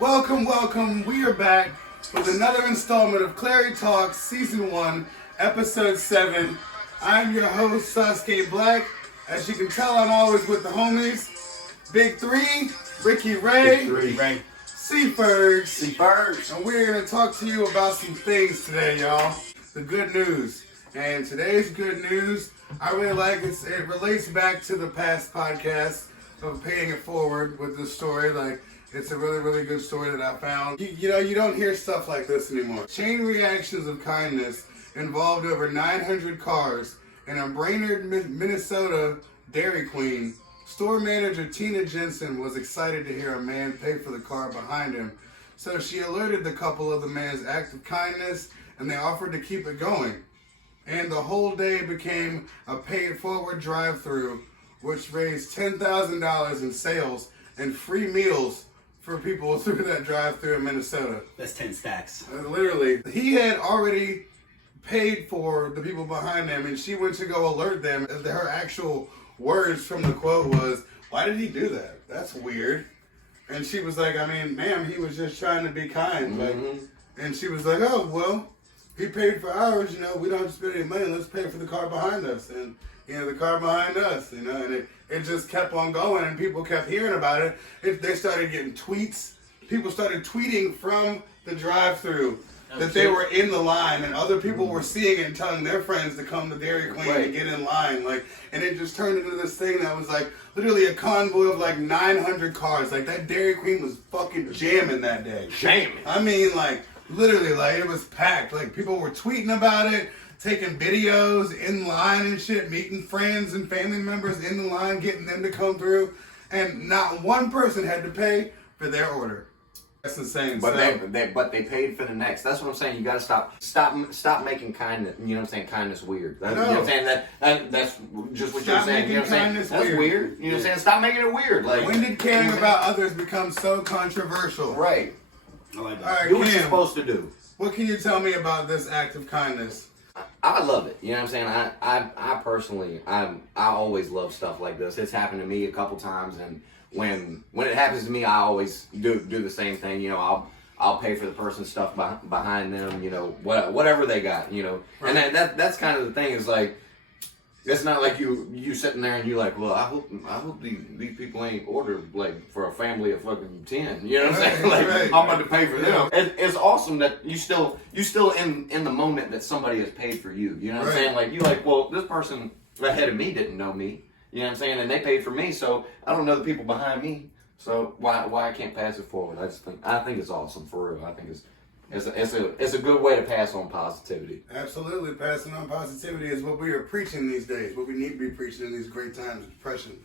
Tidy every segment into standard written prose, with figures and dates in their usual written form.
Welcome, welcome. We are back with another installment of Clarey Talks, Season 1, Episode 7. I'm your host, Sasukeblack. As you can tell, I'm always with the homies. Big Three, Ricky Ray, C-Fergs, and we're going to talk to you about some things today, y'all. The good news. And today's good news, I really like it. It relates back to the past podcast of paying it forward with this story. Like, it's a really, really good story that I found. You know, you don't hear stuff like this anymore. Chain reactions of kindness involved over 900 cars in a Brainerd, Minnesota Dairy Queen. Store manager Tina Jensen was excited to hear a man pay for the car behind him. So she alerted the couple of the man's act of kindness and they offered to keep it going. And the whole day became a pay-it-forward drive-through, which raised $10,000 in sales and free meals for people through that drive-through in Minnesota. That's 10 stacks. Literally. He had already paid for the people behind him, and she went to go alert them. Her actual words from the quote was, "Why did he do that? That's weird." And she was like, "I mean, ma'am, he was just trying to be kind." Like, and she was like, "Oh, well, he paid for ours, you know, we don't have to spend any money, let's pay for the car behind us." And, you know, the car behind us, you know, and it just kept on going and people kept hearing about it. They started getting tweets. People started tweeting from the drive-thru that they were in the line, and other people were seeing it and telling their friends to come to Dairy Queen and get in line. Like, and it just turned into this thing that was like literally a convoy of like 900 cars. Like, that Dairy Queen was fucking jamming that day. Jamming. I mean, like, literally, like, it was packed. Like, people were tweeting about it, taking videos in line and shit, meeting friends and family members in the line, getting them to come through, and not one person had to pay for their order. That's insane. But they paid for the next. That's what I'm saying. You got to stop making kindness. You know what I'm saying? Kindness weird. You know what I'm saying? That's just what you're saying. You know what I'm saying? That's weird. You know what I'm saying? Stop making it weird. Like, when did caring about others become so controversial? Right. I like that. All right, Do what Cam, you're supposed to do. what can you tell me about this act of kindness? I love it. You know what I'm saying? I personally, I always love stuff like this. It's happened to me a couple times, and when it happens to me, I always do the same thing. You know, I'll pay for the person's stuff behind them. You know, whatever they got. You know, Right. and that's kind of the thing. Is like, it's not like you sitting there and you're like, well, I hope these people ain't ordered like for a family of fucking 10. You know what I'm saying? Like, right. I'm about to pay for them. It's awesome that you still in the moment that somebody has paid for you. You know what I'm saying? Like, you like, well, this person ahead of me didn't know me. You know what I'm saying? And they paid for me, so I don't know the people behind me. So why I can't pass it forward? I think it's awesome for real. I think it's a good way to pass on positivity. Absolutely, passing on positivity is what we are preaching these days. What we need to be preaching in these great times of depression.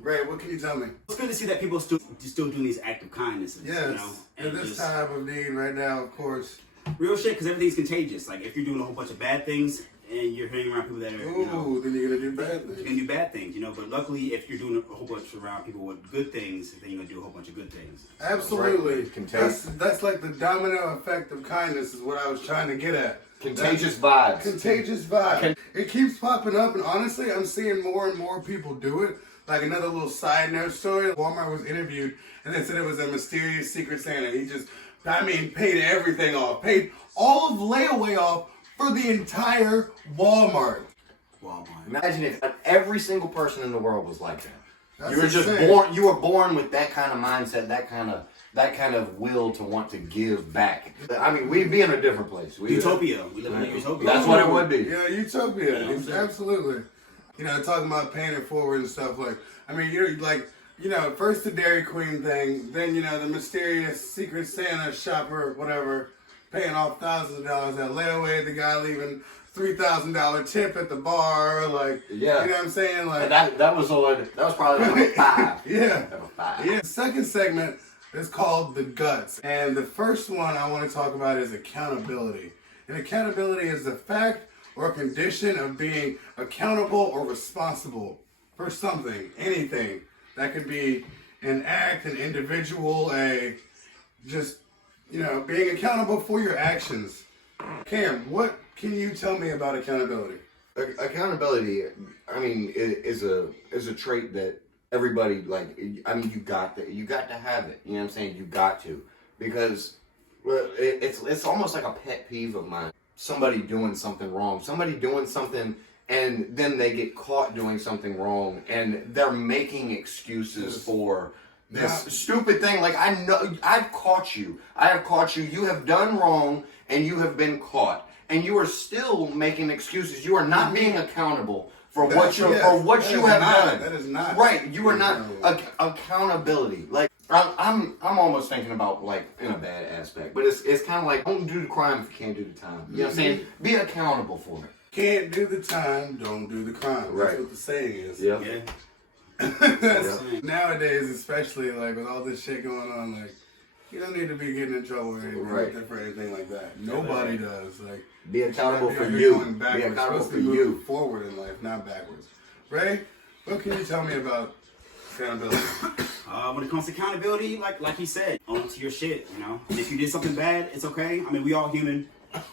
Ray, what can you tell me? It's good to see that people still doing these acts of kindnesses. Yes, You know? in And this just time of need right now, of course. real shit, because everything's contagious. Like, if you're doing a whole bunch of bad things and you're hanging around people that are, you know, Then you're gonna do bad you're things. gonna do bad things, you know. But luckily, if you're doing a whole bunch around people with good things, then you're gonna do a whole bunch of good things. Absolutely. Contagious. That's like the domino effect of kindness is what I was trying to get at. Contagious vibes. Contagious vibe. It keeps popping up, and honestly, I'm seeing more and more people do it. Like, another little side note story, Walmart was interviewed, and they said it was a mysterious Secret Santa. He just, paid everything off. Paid all of layaway off for the entire Walmart. Imagine if every single person in the world was like that. That's You were just insane. born. You were born with that kind of mindset, that kind of will to want to give back. I mean, we'd be in a different place. Utopia. We live in a utopia. That's what it would be. Yeah, utopia. Yeah, I'm saying. Absolutely. You know, talking about paying it forward and stuff like. I mean, you're like, you know, first the Dairy Queen thing, then, you know, the mysterious Secret Santa shopper, whatever, paying off thousands of dollars at layaway, the guy leaving $3,000 tip at the bar, like, Yeah. you know what I'm saying? Like, That was probably like a 5. yeah. That was 5. Yeah. The second segment is called The Guts. And the first one I want to talk about is accountability. And accountability is the fact or condition of being accountable or responsible for something, anything. That could be an act, an individual, being accountable for your actions. Cam, what can you tell me about accountability? Accountability, I mean, is a trait that everybody, like, I mean, you got to have it. You know what I'm saying? You got to. because it's almost like a pet peeve of mine. Somebody doing something wrong, somebody doing something, and then they get caught doing something wrong, and they're making excuses for this stupid thing. Like, I know I've caught you. I have caught you. You have done wrong, and you have been caught, and you are still making excuses. You are not being accountable for what you have done. That is not right. You are not accountability. Like, I'm almost thinking about, like, in a bad aspect, but it's kind of like, don't do the crime if you can't do the time. You know what I'm saying? Be accountable for it. Can't do the time, don't do the crime. Right. That's what the saying is. Yeah. Nowadays, especially like with all this shit going on, like, you don't need to be getting in trouble or anything for anything like that. Nobody does. Like, be accountable for you. Be accountable for you. Moving forward in life, not backwards. Ray, what can you tell me about accountability? When it comes to accountability, like he said, own to your shit. You know, and if you did something bad, it's okay. I mean, we all human.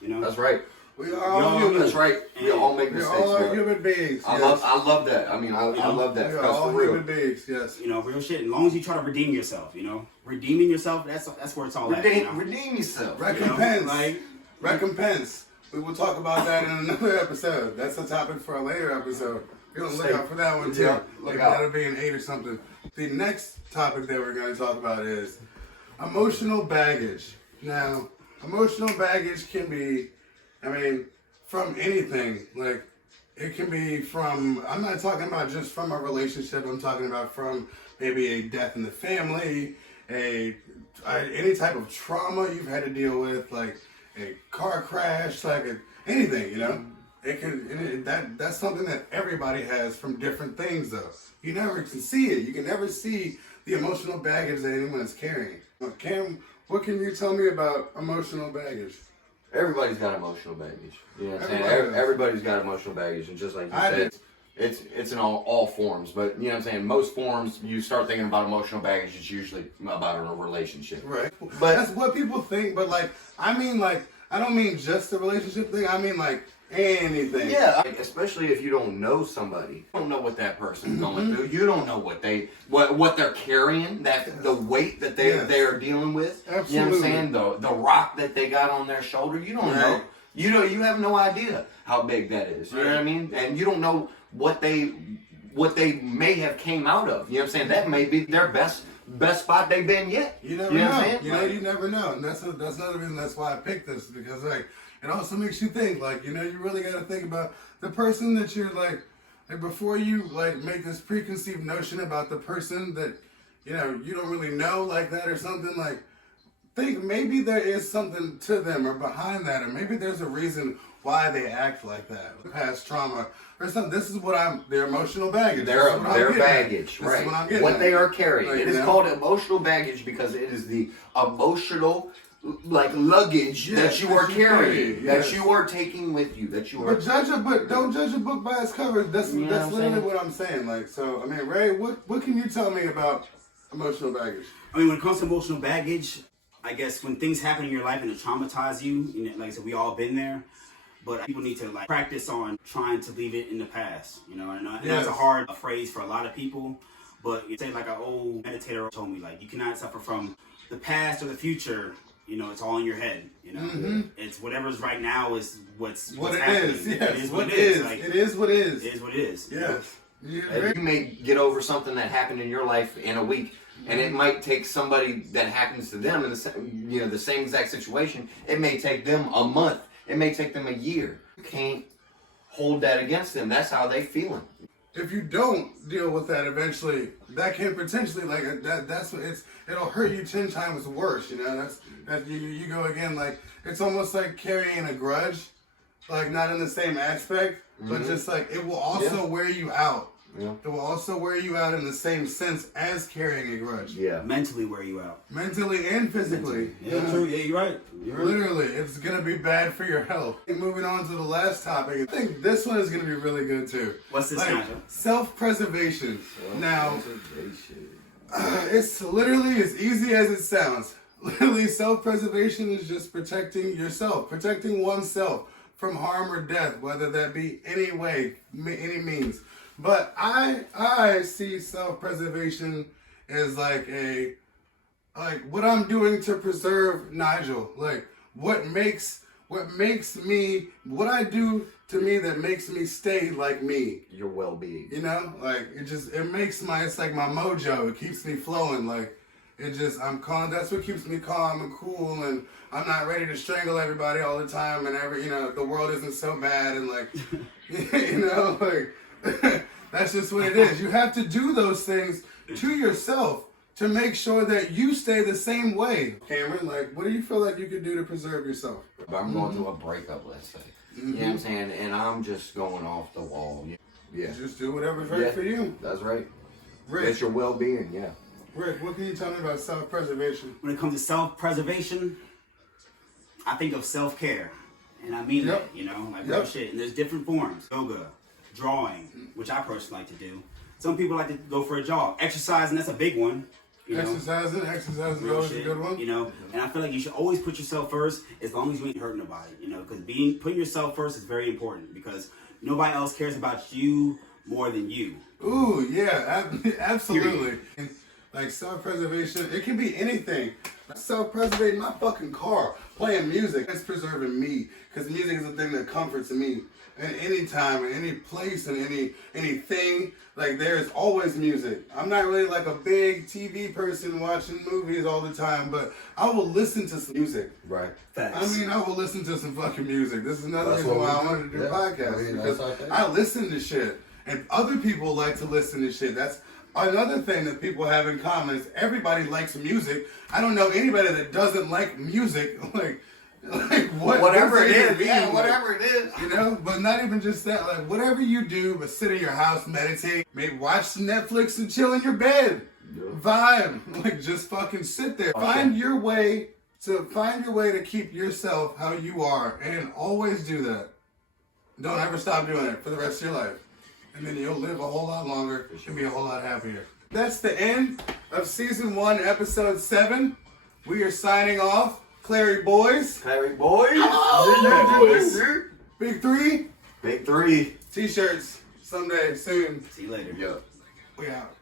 You know. That's right. We are all human. That's right. We all make mistakes. We all are human beings. I love that. I mean, I love that. We are all human beings. Yes. You know, real shit. As long as you try to redeem yourself, you know, redeeming yourself. That's where it's all at. You know? Redeem yourself. Recompense. You know? Like recompense. We will talk about that in another episode. That's a topic for a later episode. You're gonna look out for that one too. Yeah, Like that'll be an 8 or something. The next topic that we're gonna talk about is emotional baggage. Now, emotional baggage can be, I mean, from anything. Like, it can be from, I'm not talking about just from a relationship, I'm talking about from maybe a death in the family, any type of trauma you've had to deal with, like a car crash, like anything, you know? It can, that's something that everybody has from different things though. You never can see it. You can never see the emotional baggage that anyone is carrying. Cam, what can you tell me about emotional baggage? Everybody's got emotional baggage. You know what I'm saying? Everybody's got emotional baggage, and just like you said, it's in all forms. But you know what I'm saying? Most forms, you start thinking about emotional baggage, it's usually about a relationship. Right. But that's what people think. But like, I mean, like, I don't mean just the relationship thing. I mean, like, anything. Yeah, especially if you don't know somebody. You don't know what that person's going through. You don't know what they're carrying, the weight that they are dealing with. Absolutely. You know what I'm saying? The rock that they got on their shoulder. You don't know. You have no idea how big that is. You know what I mean? And you don't know what they may have came out of. You know what I'm saying? That may be their best spot they've been yet. You never know. You never know. And that's another reason that's why I picked this, because like it also makes you think, like, you know, you really got to think about the person that you're like before you like make this preconceived notion about the person that, you know, you don't really know like that or something. Like, think maybe there is something to them or behind that, or maybe there's a reason why they act like that. Past trauma or something. This is what their emotional baggage. Their baggage, right. What they are carrying. Like, it is called emotional baggage because it is the emotional luggage that you are carrying, that you are taking with you, that you are. But don't judge a book by its cover. That's literally what I'm saying. Like, so I mean, Ray, what can you tell me about emotional baggage? I mean, when it comes to emotional baggage, I guess when things happen in your life and it traumatize you, you know, like I said, we all been there. But people need to like practice on trying to leave it in the past, you know. And that's a hard phrase for a lot of people. But you say, like an old meditator told me, like, you cannot suffer from the past or the future. You know, it's all in your head. You know, it's whatever's right now is what's happening. Is. Yes, it is what it is. Like, it is what it is. It is what it is. Yes. You may get over something that happened in your life in a week, and it might take somebody that happens to them in the same exact situation. It may take them a month. It may take them a year. You can't hold that against them. That's how they feeling. If you don't deal with that eventually, that can potentially that's what it'll hurt you 10 times worse. You know, that you go again, like it's almost like carrying a grudge, like not in the same aspect, but just like it will also wear you out. Yeah. It will also wear you out in the same sense as carrying a grudge. Yeah. Mentally wear you out. Mentally and physically. Yeah, true. Yeah, you're right. Literally, it's going to be bad for your health. Moving on to the last topic, I think this one is going to be really good too. What's this one? Self-preservation. Now, it's literally as easy as it sounds. Literally, self-preservation is just protecting yourself, protecting oneself from harm or death, whether that be any way, any means. But I see self-preservation as like a like what I'm doing to preserve Nigel. Like what makes me, what I do to me that makes me stay like me. Your well-being. You know, like it makes it's like my mojo. It keeps me flowing. Like I'm calm. That's what keeps me calm and cool, and I'm not ready to strangle everybody all the time. And the world isn't so bad, and like, like that's just what it is. You have to do those things to yourself to make sure that you stay the same way. Cameron, like, what do you feel like you could do to preserve yourself? I'm going through a breakup, let's say. You know what I'm saying? And I'm just going off the wall. Yeah. Just do whatever's right for you. That's right. Rick. It's your well-being, yeah. Rick, what can you tell me about self-preservation? When it comes to self-preservation, I think of self-care. And I mean that, like real shit. And there's different forms. Yoga, drawing, which I personally like to do. Some people like to go for a jog. Exercising, that's a big one. Exercising is always a good one. And I feel like you should always put yourself first as long as you ain't hurting nobody, because putting yourself first is very important because nobody else cares about you more than you. Ooh, yeah, absolutely. Like self-preservation, it can be anything. Self-preservating my fucking car, playing music, it's preserving me. Because music is the thing that comforts me. At any time, in any place, in anything, like there's always music. I'm not really like a big TV person watching movies all the time, but I will listen to some music. Right. Facts. I will listen to some fucking music. This is another reason why I wanted to do a podcast. Because I listen to shit. And other people like to listen to shit. That's another thing that people have in common is everybody likes music. I don't know anybody that doesn't like music. Whatever it is, whatever it is, But not even just that. Like whatever you do, but sit in your house, meditate, maybe watch some Netflix and chill in your bed, vibe. Like just fucking sit there. Okay. Find your way to keep yourself how you are, and always do that. Don't ever stop doing it for the rest of your life, and then you'll live a whole lot longer and be a whole lot happier. That's the end of season 1, episode 7. We are signing off. Clareyboyz. Clareyboyz. Oh! Big 3. Big 3. T-shirts someday soon. See you later. Yeah. We out.